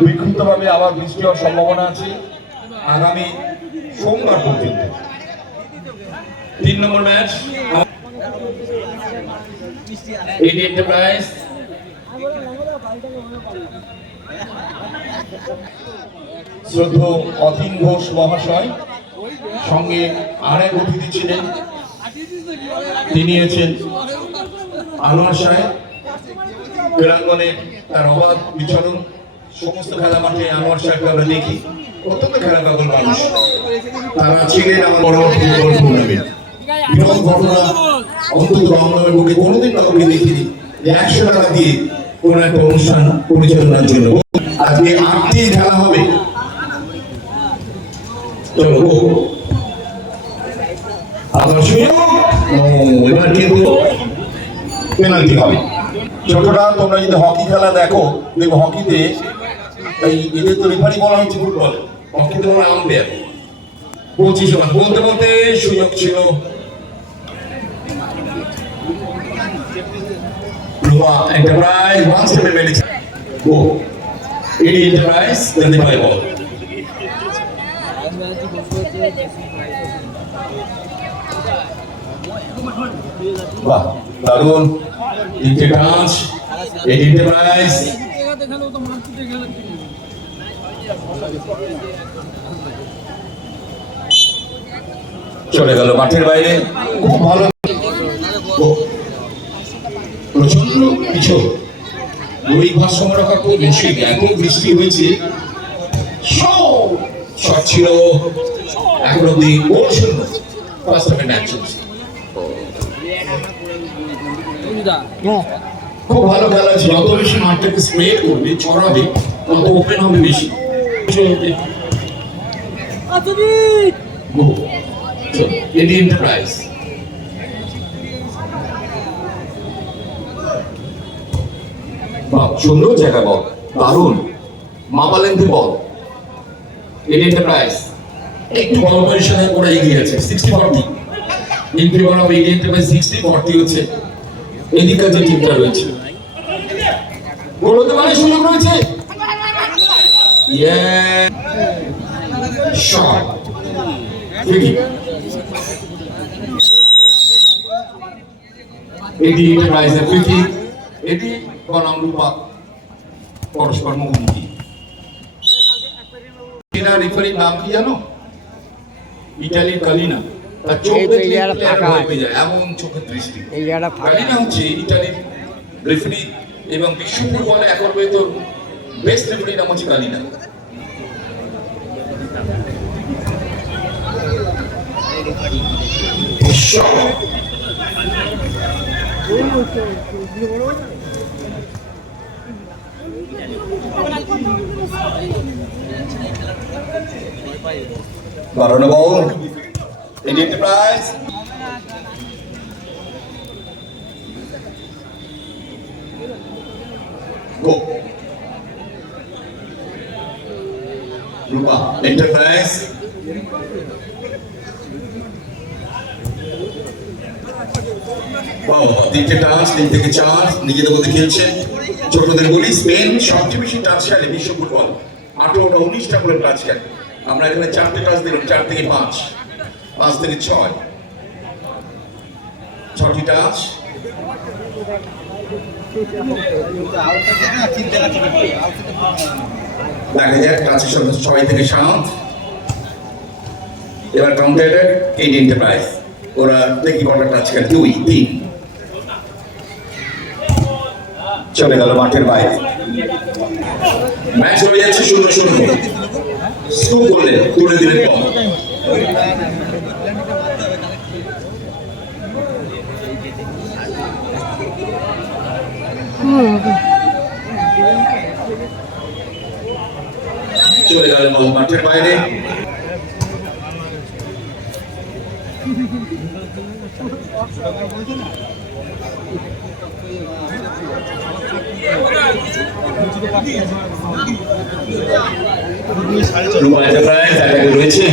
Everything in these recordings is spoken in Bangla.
বিক্ষিপ্তভাবে আবার বৃষ্টি হওয়ার সম্ভাবনা আছে আগামী সোমবার পর্যন্ত। 3 নম্বর ম্যাচ এডি এন্টারপ্রাইজ শ্রদ্ধেয় অতীন ঘোষ মহাশয় সঙ্গে আরেক অতিথি ছিলেন, তিনি হচ্ছেন আনোয়ার সাহেব। ক্রীড়াঙ্গনে তার অবাধ বিচরণ, সমস্ত খেলা মাঠে আনোয়ার সাহেবকে আমরা দেখি, অত্যন্ত খেলা পাগল মানুষ। তারা ছিলেন আমার পরবর্তী টুর্নামেন্ট। বিরল ঘটনা অন্তত বাংলার বুকে কোনোদিন কাউকে দেখিনি যে 100 টাকা দিয়ে কোন একটা অনুষ্ঠান পরিচালনার জন্য। আজকে 8টি খেলা হবে। চলো আবার এবার কিন্তু পেনাল্টি হবে। ছোটরা তোমরা যদি হকি খেলা দেখো, দেখো হকিতে এই এদের তো রেফারি বলা হচ্ছে ফুটবল, হকিতে বলা আম্পায়ার। 25 ওভার বলতে বলতে সুযোগ ছিল এন্টারপ্রাইজ ওয়ান স্টেপে মেরেছে। ও এডি এন্টারপ্রাইজ জানতে পারে বল। বাহ দারুণ তিনটে টাচ এডি এন্টারপ্রাইজ। চলে গেল মাঠের বাইরে। খুব ভালো, প্রচন্ড কিছু দৈহিক ভারসাম্য রাখা খুব মুশকিল। এখন বৃষ্টি হয়েছে, শট ছিল এখন অব্দি গোল শূন্য। ফার্স্ট হাফে ম্যাচ চলছে, খুব ভালো খেলা ছিল। যত বেশি মাঠটাকে স্প্রেড করবে, ছড়াবে, তত ওপেন হবে বেশি। এডি এন্টারপ্রাইজ সুন্দর জায়গা বল, দারুণ মাপালেন্থে বল। এডি এন্টারপ্রাইজ একটু বল পজিশনে ওরা এগিয়ে আছে 60-40 in favour of AD enterprise. 60-40 হচ্ছে এদিকে যে টিমটা রয়েছে। গোল হতে পারে, সুযোগ রয়েছে। Shot free. এডি এন্টারপ্রাইজ এর ফ্রি কিক। এডি বনাম রূপা পরস্পর মুখোমুখি। এরা রেফারির নাম কি জানো? ইটালির কালিনা। তার চোখ দেখলে ভয় পেয়ে যায়, এমন চোখের দৃষ্টি। কালিনা হচ্ছে ইটালির রেফারি এবং বিশ্ব ফুটবলে একর্বিত বেস্ট রেফারির নাম হচ্ছে কালিনা। বারোটা বল এডি এন্টারপ্রাইজ। গো রূপা এন্টারপ্রাইজ। তিনটে টাচ, 3 থেকে 4 নিজেদের মধ্যে খেলছে। ছোটদের বলি স্পেন সবচেয়ে বেশি টাচ খেলে বিশ্ব ফুটবল, 18টা 19টা করে টাচ খেলে। আমরা এখানে 4টে টাচ দিলাম, 4 থেকে 5, 5 থেকে 6, 6টি টাচ। দেখা যায় টাচের সঙ্গে 6 থেকে 7। এবার কাউন্টার অ্যাটাক এডি এন্টারপ্রাইজ। ওরা দেখি কটা টাচ খেলে, 2, 3। চলে গেল মাঠের বাইরে। ম্যাচ হয়ে যাচ্ছে 0-0। স্কু করলেন, তুলে দিলেন বল। চলে গেল বল মাঠের বাইরে। রয়েছে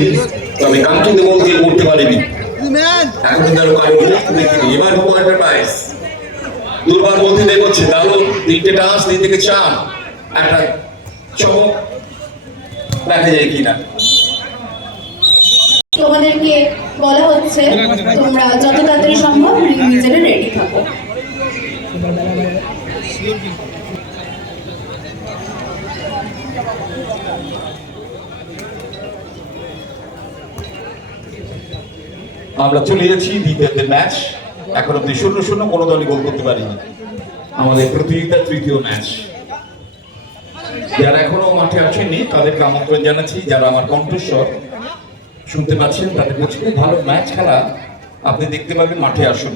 তবে কাঙ্ক্ষিত গোল দিয়ে করতে পারেনি। এখন কিন্তু এবার এন্টারপ্রাইজ দুর্বার মধ্যে দেখছে দারুণ 3টে টাচ, 3 থেকে 4, একটা চমক দেখা যায় কিনা। তোমাদেরকে বলা হচ্ছে তোমরা যত তাড়াতাড়ি সম্ভব নিজেরা রেডি থাকো। আমরা চলে যাচ্ছি দ্বিতীয় ম্যাচ। এখন অব্দি 0-0, কোনো দলই গোল করতে পারেনি। আমাদের প্রতিযোগিতার তৃতীয় ম্যাচ। যারা এখনো মাঠে আসেননি তাদেরকে আমন্ত্রণ জানাচ্ছি, যারা আমার কণ্ঠস্বর শুনতে পাচ্ছেন তাদের কাছে খুব ভালো ম্যাচ খেলা আপনি দেখতে পাবেন, মাঠে আসুন।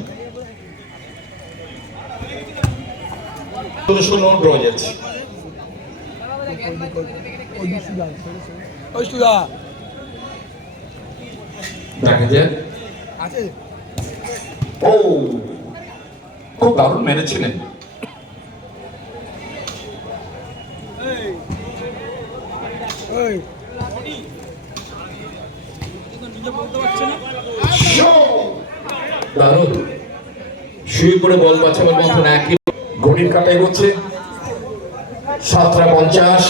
0-0 ড্র যাচ্ছে। দেখা যায় ও খুব দারুণ মেরেছিলেন। দারুণ শুয়ে পড়ে বল বাঁচাবার মতন একই ঘড়ির কাটায় হচ্ছে 7:50।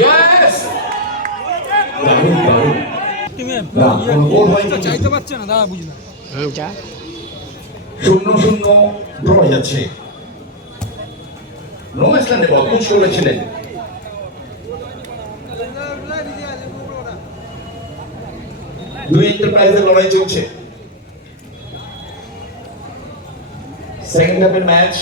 Yes! দারুণ দারুণ। গোল হয়নি। চাইতে পারছে না দাদা, বুঝলাম। 0-0 ড্র যাচ্ছে। নো ম্যাচল্যান্ডে বল পুশ করেছিলেন। দুই এন্টারপ্রাইজের লড়াই চলছে। সেকেন্ড হাফের ম্যাচ।